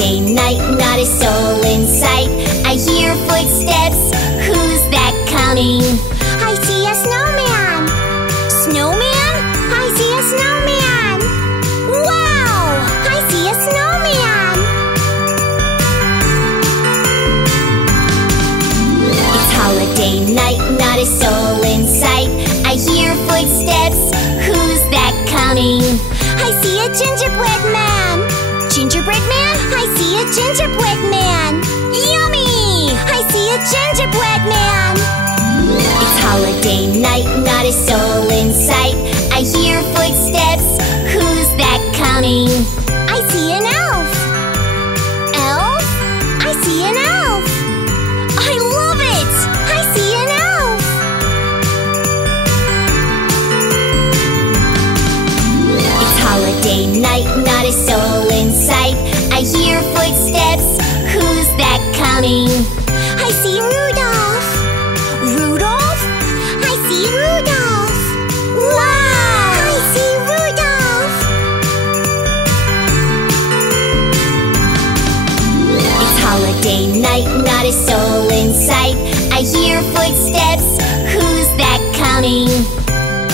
holiday night, not a soul in sight. I hear footsteps, who's that coming? I see a snowman. Snowman? I see a snowman. Wow! I see a snowman. It's holiday night, not a soul in sight. I hear footsteps, who's that coming? I see a gingerbread man. Gingerbread man? I see a gingerbread man. Yummy! I see a gingerbread man. It's holiday night, not a soul in sight. I hear footsteps, who's that coming? I see an elf. Elf? I see an elf. I love it! I see an elf. It's holiday night, not a soul in sight. I hear footsteps, who's that coming? I see Rudolph. Rudolph? I see Rudolph. Wow! I see Rudolph. It's holiday night, not a soul in sight. I hear footsteps, who's that coming?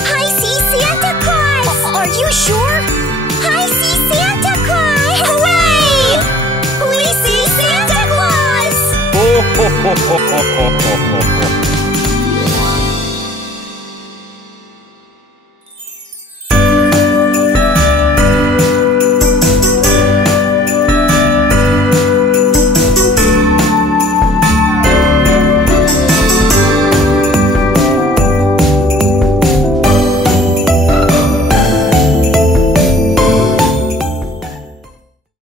I see Santa Claus. Are you sure? I see Santa Claus. Hooray! We see Santa Claus. Ho, ho, ho, ho, ho, ho, ho.